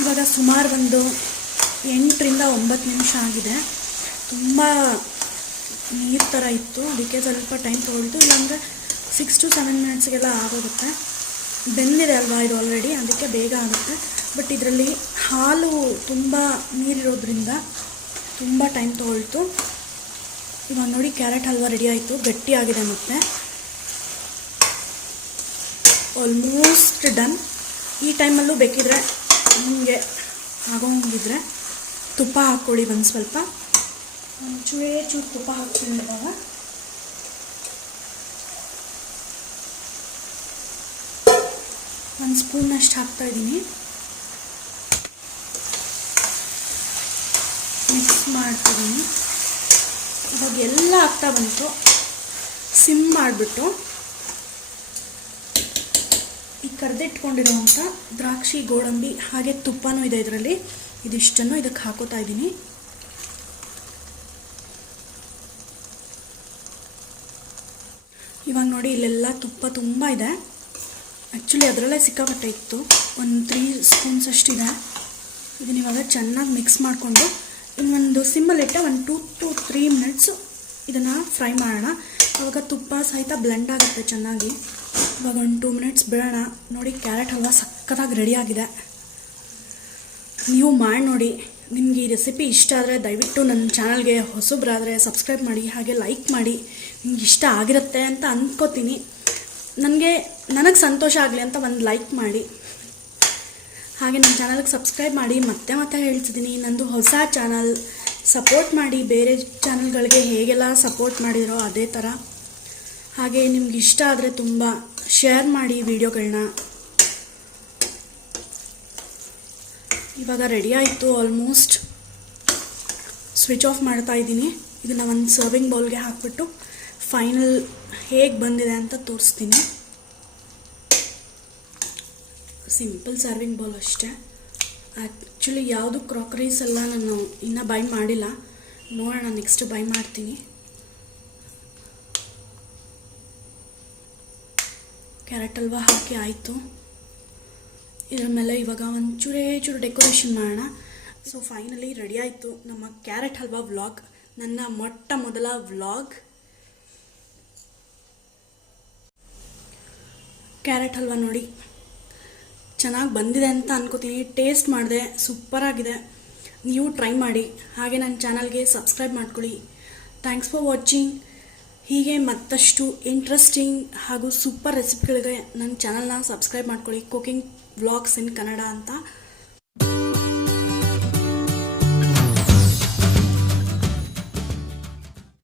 ಇವಾಗ ಸುಮಾರು ಒಂದು ಎಂಟರಿಂದ ಒಂಬತ್ತು ನಿಮಿಷ ಆಗಿದೆ. ತುಂಬ ನೀರು ಥರ ಇತ್ತು. ಅದಕ್ಕೆ ಸ್ವಲ್ಪ ಟೈಮ್ ತೊಗೊಳ್ತು. ಇಲ್ಲಾಂದರೆ ಸಿಕ್ಸ್ ಟು ಸೆವೆನ್ ಮಿನಿಟ್ಸ್ಗೆಲ್ಲ ಆಗೋಗುತ್ತೆ. ಬೆಂದಿದೆ ಅಲ್ವಾ ಇದು ಆಲ್ರೆಡಿ ಅದಕ್ಕೆ ಬೇಗ ಆಗುತ್ತೆ. ಬಟ್ ಇದರಲ್ಲಿ ಹಾಲು ತುಂಬ ನೀರಿರೋದ್ರಿಂದ ತುಂಬ ಟೈಮ್ ತೊಗೊಳ್ತು. ಇವಾಗ ನೋಡಿ ಕ್ಯಾರೆಟ್ ಹಲ್ವಾ ರೆಡಿ ಆಯಿತು. ಗಟ್ಟಿಯಾಗಿದೆ ಮತ್ತೆ. ಆಲ್ಮೋಸ್ಟ್ ಡನ್ ಈ ಟೈಮಲ್ಲೂ ಬೇಕಿದ್ರೆ ನಿಮಗೆ ಆಗೋಂಗಿದ್ರೆ ತುಪ್ಪ ಹಾಕ್ಕೊಳ್ಳಿ ಒಂದು ಸ್ವಲ್ಪ. ಚೂರೇ ಚೂರು ತುಪ್ಪ ಹಾಕ್ತೀನಿ ಇವಾಗ. ಒಂದು ಸ್ಪೂನಷ್ಟು ಹಾಕ್ತಾ ಇದ್ದೀನಿ. ಮಿಕ್ಸ್ ಮಾಡ್ತಿದ್ದೀನಿ. ಇವಾಗ ಎಲ್ಲ ಆಗ್ತಾ ಬಂತು. ಸಿಮ್ ಮಾಡಿಬಿಟ್ಟು ಈ ಕರೆದಿಟ್ಕೊಂಡಿರುವಂಥ ದ್ರಾಕ್ಷಿ, ಗೋಡಂಬಿ ಹಾಗೆ ತುಪ್ಪನೂ ಇದೆ ಇದರಲ್ಲಿ. ಇದಿಷ್ಟನ್ನು ಇದಕ್ಕೆ ಹಾಕೋತಾ ಇದ್ದೀನಿ. ಇವಾಗ ನೋಡಿ ಇಲ್ಲೆಲ್ಲ ತುಪ್ಪ ತುಂಬ ಇದೆ. ಆ್ಯಕ್ಚುಲಿ ಅದರಲ್ಲೇ ಸಿಕ್ಕಾಪಟ್ಟೆ ಇತ್ತು. ಒಂದು ತ್ರೀ ಸ್ಪೂನ್ಸ್ ಅಷ್ಟಿದೆ. ಇದನ್ನ ಇವಾಗ ಚೆನ್ನಾಗಿ ಮಿಕ್ಸ್ ಮಾಡಿಕೊಂಡು ಇನ್ನೊಂದು ಸಿಮ್ಮಲ್ಲಿಟ್ಟೆ ಒಂದು ಟೂ ಟು ತ್ರೀ ಮಿನಿಟ್ಸು ಇದನ್ನು ಫ್ರೈ ಮಾಡೋಣ. ಆವಾಗ ತುಪ್ಪ ಸಹಿತ ಬ್ಲೆಂಡ್ ಆಗುತ್ತೆ ಚೆನ್ನಾಗಿ. ಇವಾಗ ಒಂದು ಟೂ ಮಿನಿಟ್ಸ್ ಬಿಡೋಣ. ನೋಡಿ ಕ್ಯಾರೆಟ್ ಹಲ್ವಾ ಸಕ್ಕತ್ತಾಗಿ ರೆಡಿಯಾಗಿದೆ ನೀವು ಮಾಡಿ ನೋಡಿ. ನಿಮಗೆ ಈ ರೆಸಿಪಿ ಇಷ್ಟ ಆದರೆ ದಯವಿಟ್ಟು ನನ್ನ ಚಾನಲ್ಗೆ ಹೊಸಬ್ರಾದರೆ ಸಬ್ಸ್ಕ್ರೈಬ್ ಮಾಡಿ, ಹಾಗೆ ಲೈಕ್ ಮಾಡಿ. ನಿಮ್ಗೆ ಇಷ್ಟ ಆಗಿರುತ್ತೆ ಅಂತ ಅಂದ್ಕೋತೀನಿ ನನಗೆ ನನಗೆ ಸಂತೋಷ ಆಗಲಿ ಅಂತ ಒಂದು ಲೈಕ್ ಮಾಡಿ. ಹಾಗೆ ನನ್ನ ಚಾನಲ್ಗೆ ಸಬ್ಸ್ಕ್ರೈಬ್ ಮಾಡಿ ಮತ್ತೆ ಮತ್ತೆ ಹೇಳ್ತಿದ್ದೀನಿ. ನಂದು ಹೊಸ ಚಾನಲ್ ಸಪೋರ್ಟ್ ಮಾಡಿ, ಬೇರೆ ಚಾನಲ್ಗಳಿಗೆ ಹೇಗೆಲ್ಲ ಸಪೋರ್ಟ್ ಮಾಡಿದರೋ ಅದೇ ಥರ. ಹಾಗೆ ನಿಮ್ಗೆ ಇಷ್ಟ ಆದರೆ ತುಂಬ ಶೇರ್ ಮಾಡಿ ವಿಡಿಯೋಗಳನ್ನ ಇವಾಗ ರೆಡಿ ಆಯಿತು ಆಲ್ಮೋಸ್ಟ್ ಸ್ವಿಚ್ ಆಫ್ ಮಾಡ್ತಾ ಇದ್ದೀನಿ. ಇದನ್ನು ಒಂದು ಸರ್ವಿಂಗ್ ಬೌಲ್ಗೆ ಹಾಕ್ಬಿಟ್ಟು ಫೈನಲ್ ಹೇಗೆ ಬಂದಿದೆ ಅಂತ ತೋರಿಸ್ತೀನಿ. ಸಿಂಪಲ್ ಸರ್ವಿಂಗ್ ಬೌಲ್ ಅಷ್ಟೇ. ಆ್ಯಕ್ಚುಲಿ ಯಾವುದು ಕ್ರಾಕರೀಸ್ ಎಲ್ಲ ನಾನು ಇನ್ನೂ ಬೈ ಮಾಡಿಲ್ಲ. ನೋಡೋಣ ನೆಕ್ಸ್ಟ್ ಬೈ ಮಾಡ್ತೀನಿ. ಕ್ಯಾರೆಟ್ ಹಲ್ವಾ ಹಾಕಿ ಆಯಿತು. ಇದ್ರ ಮೇಲೆ ಇವಾಗ ಒಂಚೂರೇ ಚೂರು ಡೆಕೋರೇಷನ್ ಮಾಡೋಣ. ಸೊ ಫೈನಲಿ ರೆಡಿ ಆಯಿತು ನಮ್ಮ ಕ್ಯಾರೆಟ್ ಹಲ್ವಾ ವ್ಲಾಗ್ ನನ್ನ ಮೊಟ್ಟ ಮೊದಲ ವ್ಲಾಗ್ ಕ್ಯಾರೆಟ್ ಹಲ್ವಾ ನೋಡಿ. ಚೆನ್ನಾಗಿ ಬಂದಿದೆ ಅಂತ ಅನ್ಕೋತೀನಿ. ಟೇಸ್ಟ್ ಮಾಡಿದೆ. ಸೂಪರಾಗಿದೆ ನೀವು ಟ್ರೈ ಮಾಡಿ. ಹಾಗೆ ನನ್ನ ಚಾನಲ್ಗೆ ಸಬ್ಸ್ಕ್ರೈಬ್ ಮಾಡ್ಕೊಳ್ಳಿ. ಥ್ಯಾಂಕ್ಸ್ ಫಾರ್ ವಾಚಿಂಗ್ ಹೀಗೆ ಮತ್ತಷ್ಟು ಇಂಟ್ರೆಸ್ಟಿಂಗ್ ಹಾಗೂ ಸೂಪರ್ ರೆಸಿಪಿಗಳಿಗೆ ನನ್ನ ಚಾನಲ್ನ ಸಬ್ಸ್ಕ್ರೈಬ್ ಮಾಡ್ಕೊಳ್ಳಿ. ಕುಕಿಂಗ್ ವ್ಲಾಗ್ಸ್ ಇನ್ ಕನ್ನಡ ಅಂತ.